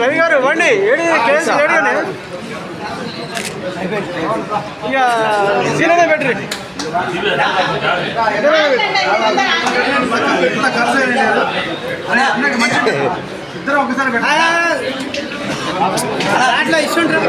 రవి గారు వండి. AD case ఏడిగానే ఇక సీననే పెట్టి ఇద్దరు ఒకసారి దాంట్లో ఇస్తుంటారు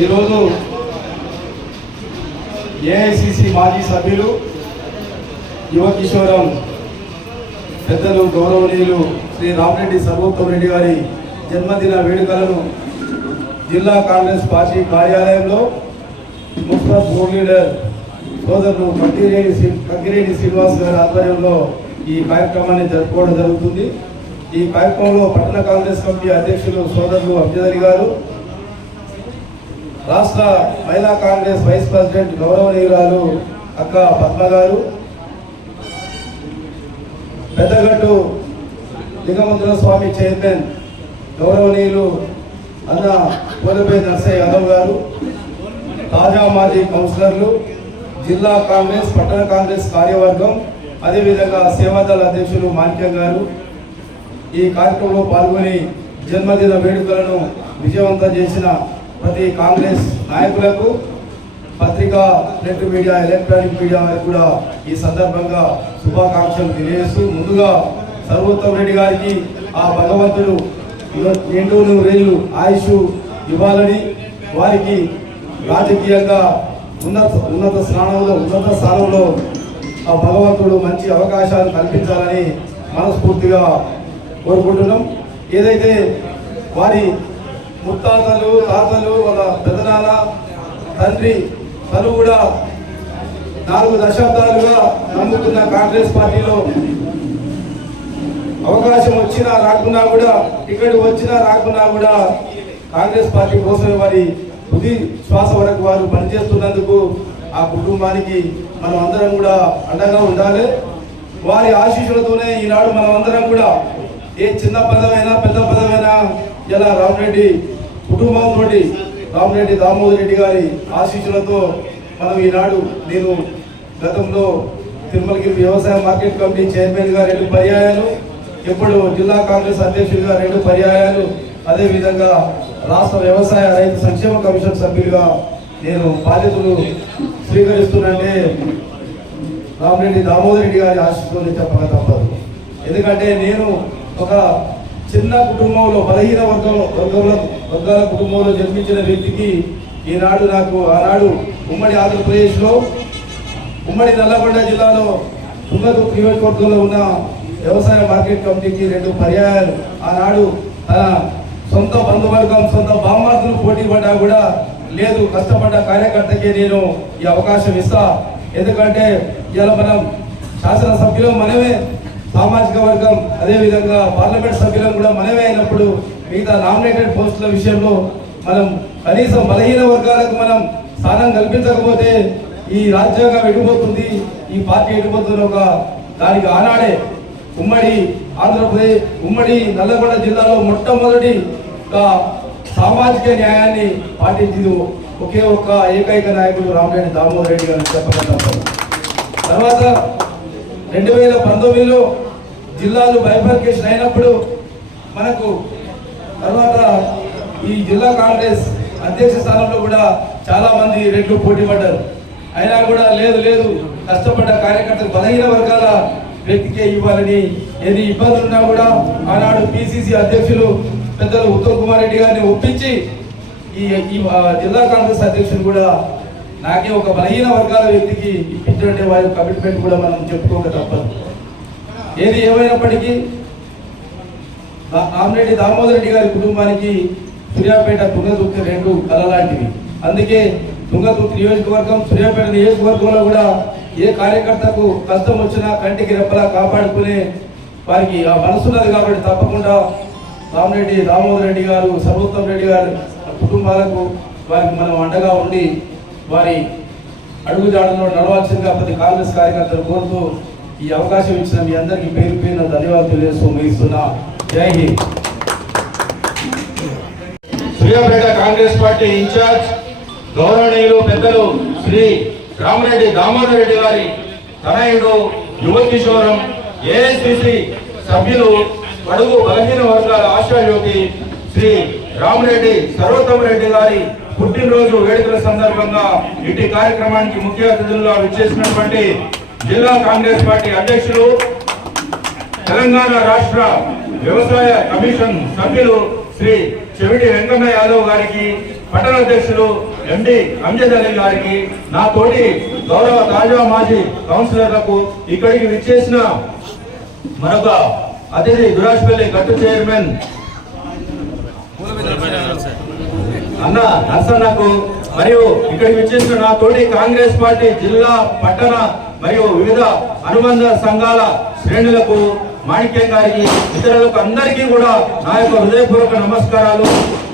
ఈరోజు ఏఐసిసి మాజీ సభ్యులు యువకిశోరం పెద్దలు గౌరవనీయులు శ్రీ రామరెడ్డి సర్వోత్తమ రెడ్డి గారి జన్మదిన వేడుకలను జిల్లా కాంగ్రెస్ పార్టీ కార్యాలయంలో ముస్తాబ్ బోర్డు లీడర్ సోదరులు కంకిరేణి శ్రీ శ్రీనివాస్ గారి ఆధ్వర్యంలో ఈ కార్యక్రమాన్ని జరుపుకోవడం జరుగుతుంది. ఈ కార్యక్రమంలో పట్టణ కాంగ్రెస్ కమిటీ అధ్యక్షులు సోదరులు అబ్జద్ గారు రాష్ట్ర మహిళా కాంగ్రెస్ వైస్ ప్రెసిడెంట్ గౌరవనీయురాలు అక్క పద్మ గారు పెద్దగట్టు లింగమంతుల స్వామి చైర్మన్ గౌరవనీయులు అన్న పోలపై నర్సయ్య యాదవ్ గారు తాజా మాజీ కౌన్సిలర్లు జిల్లా కాంగ్రెస్ పట్టణ కాంగ్రెస్ కార్యవర్గం అదేవిధంగా సేవాదళ అధ్యక్షులు మాణిక్యం గారు. ఈ కార్యక్రమంలో పాల్గొని జన్మదిన వేడుకలను విజయవంతం చేసిన ప్రతి కాంగ్రెస్ నాయకులకు పత్రికా ప్రింట్ మీడియా ఎలక్ట్రానిక్ మీడియా కూడా ఈ సందర్భంగా శుభాకాంక్షలు తెలియజేస్తూ ముందుగా సర్వోత్తమ్ రెడ్డి గారికి ఆ భగవంతుడు రెండు నూరేళ్ళు ఆయుష్ ఇవ్వాలని వారికి రాజకీయంగా ఉన్నత ఉన్నత స్థానంలో ఉన్నత స్థానంలో ఆ భగవంతుడు మంచి అవకాశాలు కల్పించాలని మనస్ఫూర్తిగా కోరుకుంటున్నాం. ఏదైతే వారి ముత్తాతలు తాతలు తండ్రి తను కూడా నాలుగు దశాబ్దాలుగా నమ్ముతున్న కాంగ్రెస్ పార్టీలో అవకాశం వచ్చినా రాకున్నా కూడా టికెట్ వచ్చినా రాకున్నా కూడా కాంగ్రెస్ పార్టీ కోసమే వారి తుది శ్వాస వరకు వారు పనిచేస్తున్నందుకు ఆ కుటుంబానికి మనం అందరం కూడా అండగా ఉండాలి. వారి ఆశీస్సులతోనే ఈనాడు మనం అందరం కూడా ఏ చిన్న పదమైనా పెద్ద పదమైనా ఇలా రామరెడ్డి కుటుంబంతో రామరెడ్డి దామోదర్ రెడ్డి గారి ఆశీస్సులతో మనం ఈనాడు నేను గతంలో తిరుమలగిరి వ్యవసాయ మార్కెట్ కమిటీ చైర్మన్గా రెండు పర్యాయాలు ఇప్పుడు జిల్లా కాంగ్రెస్ అధ్యక్షుడిగా రెండు పర్యాయాలు అదేవిధంగా రాష్ట్ర వ్యవసాయ రైతు సంక్షేమ కమిషన్ సభ్యులుగా నేను బాధ్యతలు స్వీకరిస్తున్నంటే రామరెడ్డి దామోదర్ రెడ్డి గారి ఆశీస్సులు చెప్పక తప్పదు. ఎందుకంటే నేను ఒక చిన్న కుటుంబంలో బలహీన వర్గం వర్గంలో వర్గాల కుటుంబంలో జన్మించిన వ్యక్తికి ఈనాడు నాకు ఆనాడు ఉమ్మడి ఆంధ్రప్రదేశ్లో ఉమ్మడి నల్లగొండ జిల్లాలో తుంగతు నియోజకవర్గంలో ఉన్న వ్యవసాయ మార్కెట్ కమిటీకి రెండు పర్యాయాలు. ఆనాడు తన సొంత బంధువర్గం సొంత బామ్మార్తులు పోటీ పడ్డా కూడా లేదు. కష్టపడ్డ కార్యకర్తకి నేను ఈ అవకాశం ఇస్తా. ఎందుకంటే ఇలా మనం శాసనసభ్యులు మనమే సామాజిక వర్గం అదేవిధంగా పార్లమెంట్ సభ్యులం కూడా మనమే అయినప్పుడు మిగతా నామినేటెడ్ పోస్టుల విషయంలో మనం కనీసం బలహీన వర్గాలకు మనం స్థానం కల్పించకపోతే ఈ రాజ్యాంగం ఎడిపోతుంది ఈ పార్టీ ఎడిపోతుంది ఒక దానికి ఆనాడే ఉమ్మడి ఆంధ్రప్రదేశ్ ఉమ్మడి నల్లగొండ జిల్లాలో మొట్టమొదటి ఒక సామాజిక న్యాయాన్ని పాటించింది ఒకే ఒక్క ఏకైక నాయకుడు రామరెడ్డి దామోదర్ రెడ్డి గారు చెప్పగలుగుతాం. తర్వాత రెండు వేల పంతొమ్మిదిలో జిల్లాలు బైఫర్కేషన్ అయినప్పుడు మనకు తర్వాత ఈ జిల్లా కాంగ్రెస్ అధ్యక్ష స్థానంలో కూడా చాలా మంది రెడ్లు పోటీ పడ్డారు. అయినా కూడా లేదు లేదు కష్టపడ్డ కార్యకర్తలు బలహీన వర్గాల వ్యక్తికే ఇవ్వాలని ఎన్ని ఇబ్బందులు ఉన్నా కూడా ఆనాడు పిసిసి అధ్యక్షులు పెద్దలు ఉత్తమ్ కుమార్ రెడ్డి గారిని ఒప్పించి ఈ ఈ జిల్లా కాంగ్రెస్ అధ్యక్షులు కూడా నాకే ఒక బలహీన వర్గాల వ్యక్తికి ఇప్పించినట్టే వారి కమిట్మెంట్ కూడా మనం చెప్పుకోక తప్పదు. ఏది ఏమైనప్పటికీ రా- రామరెడ్డి దామోదర్ రెడ్డి గారి కుటుంబానికి సూర్యాపేట తుంగతుర్తి రెండు కళ లాంటివి అందుకే తుంగతుర్తి నియోజకవర్గం సూర్యాపేట నియోజకవర్గంలో కూడా ఏ కార్యకర్తకు కష్టం వచ్చినా కంటికి రెప్పలా కాపాడుకునే వారికి ఆ మనసున్నది కాబట్టి తప్పకుండా రామరెడ్డి దామోదర్ రెడ్డి గారు సర్వోత్తమ్ రెడ్డి గారు కుటుంబాలకు వారికి మనం అండగా ఉండి వారి అడుగుజాడలో నడవాల్సిందిగా ప్రతి కాంగ్రెస్ కార్యకర్తలు కోరుతూ ఈ అవకాశం ఇచ్చిన మీ అందరికీ పేరు పేరున ధన్యవాదాలు తెలియజేస్తూ ముగిస్తున్నా. జై హింద్. సూర్యాపేట కాంగ్రెస్ పార్టీ ఇన్ఛార్జ్ గౌరవనీయులు పెద్దలు శ్రీ రామరెడ్డి దామోదర్ రెడ్డి గారి తనయుడు యువ కిషోరం ఏఐసిసి సభ్యులు అడుగు బలహీన వర్గాల ఆశాయోగి శ్రీ రామరెడ్డి సర్వోత్తమ రెడ్డి గారి పుట్టినరోజు వేడుకల సందర్భంగా ఇటు కార్యక్రమానికి ముఖ్య అతిథులుగా విచ్చేసినటువంటి జిల్లా కాంగ్రెస్ పార్టీ అధ్యక్షులు తెలంగాణ రాష్ట్ర వ్యవసాయ కమిషన్ సభ్యులు శ్రీ చెవిటి వెంకన్న యాదవ్ గారికి పట్టణ అధ్యక్షులు ఎండి అంజద్ అలీ గారికి నా తోటి గౌరవ తాజా మాజీ కౌన్సిలర్లకు ఇక్కడికి విచ్చేసిన మరొక అతిథి దురాజ్పల్లి గట్టు చైర్మన్. అన్న నర్సన్నకు మరియు ఇక్కడికి వచ్చేసిన నా తోటి కాంగ్రెస్ పార్టీ జిల్లా పట్టణ మరియు వివిధ అనుబంధ సంఘాల శ్రేణులకు మాణిక్యం గారికి ఇతరులకు అందరికీ కూడా నా యొక్క హృదయపూర్వక నమస్కారాలు.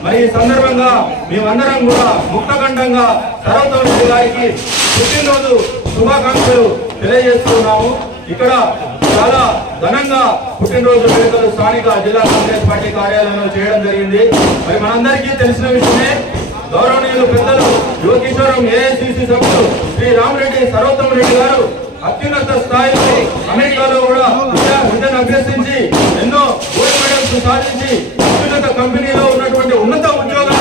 మరి ఈ సందర్భంగా మేమందరం కూడా ముక్తఖండంగా సర్వతోరెడ్డి గారికి పుట్టినరోజు శుభాకాంక్షలు తెలియజేస్తున్నాము. ఇక్కడ చాలా ఘనంగా పుట్టినరోజు వేడుకలు స్థానిక జిల్లా కాంగ్రెస్ పార్టీ కార్యాలయంలో చేయడం జరిగింది. మరి మనందరికీ తెలిసిన విషయమే గౌరవనీయులు పెద్దలు యువకిషోరం ఏఐసిసి సభ్యులు శ్రీ రామరెడ్డి సర్వోత్తమ రెడ్డి గారు అత్యున్నత స్థాయిలో అమెరికాలో కూడా విద్యను అభ్యసించి ఎన్నో గోల్డ్ మెడల్స్ సాధించి అత్యున్నత కంపెనీలో ఉన్నటువంటి ఉన్నత ఉద్యోగాలు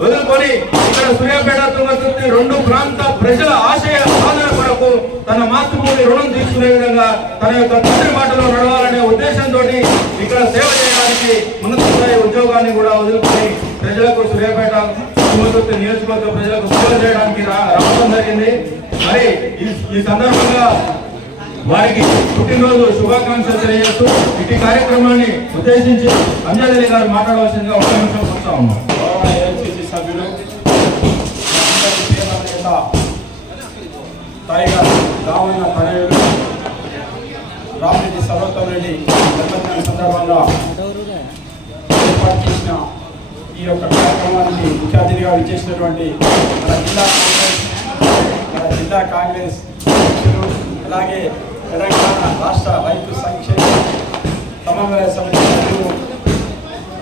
వదులుకొని ఇక్కడ సూర్యాపేట తుంగతుర్తి రెండు ప్రాంత ప్రజల ఆశయ సాధన కొరకు తన మాతృభూమి రుణం తీసుకునే విధంగా తన యొక్క తండ్రి మాటలో నడవాలనే ఉద్దేశంతో ఇక్కడ సేవ చేయడానికి ఉన్నత స్థాయి ఉద్యోగాన్ని కూడా వదులుకొని ప్రజలకు సూర్యాపేట తుంగతుర్తి నియోజకవర్గ ప్రజలకు సేవ చేయడానికి రావడం జరిగింది. మరి ఈ- ఈ సందర్భంగా వారికి పుట్టినరోజు శుభాకాంక్షలు తెలియజేస్తూ ఇటు కార్యక్రమాన్ని ఉద్దేశించి అంజలి గారు మాట్లాడవలసిందిగా ఒక నిమిషం వస్తా ఉన్నాం ఏఐసిసి సభ్యులు అందరి ప్రియమైన నేత టైగర్ రామన్న తనయుడు రామరెడ్డి సర్వోత్తమ రెడ్డి జన్మదిన సందర్భంగా ఏర్పాటు చేసిన ఈ యొక్క కార్యక్రమానికి ముఖ్య అతిథిగా విచ్చేసినటువంటి మన జిల్లా కాంగ్రెస్ మన జిల్లా కాంగ్రెస్ అధ్యక్షులు అలాగే తెలంగాణ రాష్ట్ర రైతు సంక్షేమ సమన్వయ సమితి సభ్యులు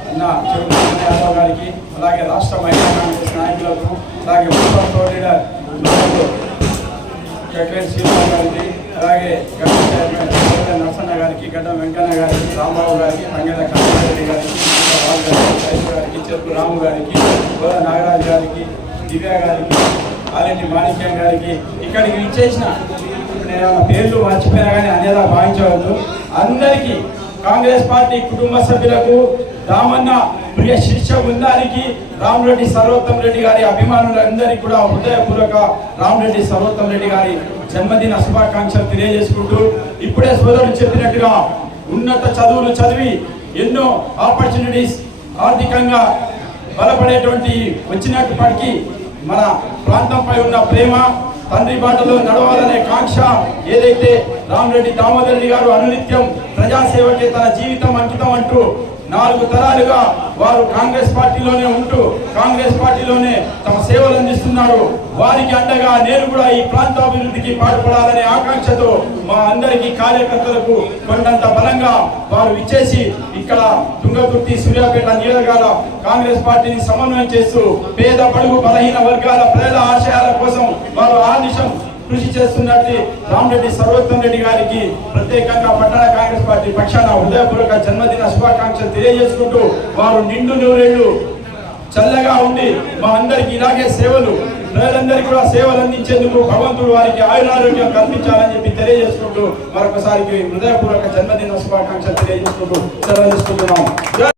అన్న చిరుమల యాదవ్ గారికి అలాగే రాష్ట్ర మహిళా కాంగ్రెస్ నాయకులకు అలాగే ప్రభుత్వ ఫ్లోర్ లీడర్ కెప్టెన్ చక్రేన్ గారికి అలాగే గడ్డ చైర్మన్ గడ్డ నరసన్న గారికి గడ్డ వెంకన్న గారికి రామారావు గారికి మంగళ కృష్ణారెడ్డి గారికి రావు గారికి రైతు గారికి చెరుకు రాము గారికి గోద నాగరాజు గారికి దివ్య గారికి ఆలెంటి మాణిక్యం గారికి ఇక్కడికి ఇచ్చేసిన నేను పేర్లు మర్చిపోయినా కానీ అనేలా భావించవద్దు. అందరికీ కాంగ్రెస్ పార్టీ కుటుంబ సభ్యులకు రామన్న ప్రియ శిష్య బృందానికి రామరెడ్డి సర్వోత్తం రెడ్డి గారి అభిమానులందరికీ కూడా హృదయపూర్వక రామరెడ్డి సర్వోత్తం రెడ్డి గారి జన్మదిన శుభాకాంక్షలు తెలియజేసుకుంటూ ఇప్పుడే సోదరుడు చెప్పినట్టుగా ఉన్నత చదువులు చదివి ఎన్నో ఆపర్చునిటీస్ ఆర్థికంగా బలపడేటువంటి వచ్చినప్పటికీ మన ప్రాంతంపై ఉన్న ప్రేమ తండ్రి బాటలో నడవాలనే కాంక్ష ఏదైతే రామరెడ్డి దామోదర్ రెడ్డి గారు అనునిత్యం ప్రజాసేవకే తన జీవితం అంకితం అంటూ నాలుగు తరాలుగా వారు కాంగ్రెస్ పార్టీలోనే ఉంటూ కాంగ్రెస్ పార్టీలోనే తమ సేవలు అందిస్తున్నారు. వారికి అండగా నేను కూడా ఈ ప్రాంతాభివృద్ధికి పాటుపడాలనే ఆకాంక్షతో మా అందరికీ కార్యకర్తలకు కొండంత బలంగా వారు ఇచ్చేసి ఇక్కడ తుంగతుర్తి సూర్యాపేట నియోజకాల కాంగ్రెస్ పార్టీని సమన్వయం చేస్తూ పేద పడుగు బలహీన వర్గాల ప్రజల ఆశయాల కోసం వారు ఆనిషం కృషి చేస్తున్నట్టు రామరెడ్డి సర్వోత్తమ్ రెడ్డి గారికి. ప్రత్యేకంగా పట్టణ కాంగ్రెస్ పార్టీ పక్షాన హృదయపూర్వక జన్మదిన శుభాకాంక్షలు తెలియజేసుకుంటూ వారు నిండు నూరేళ్ళు చల్లగా ఉండి మా అందరికి ఇలాగే సేవలు ప్రజలందరికీ కూడా సేవలు అందించేందుకు భగవంతుడు వారికి ఆయురారోగ్యం కల్పించాలని చెప్పి తెలియజేసుకుంటూ మరొకసారికి హృదయపూర్వక జన్మదిన శుభాకాంక్షలు తెలియజేసుకుంటూ సెలవు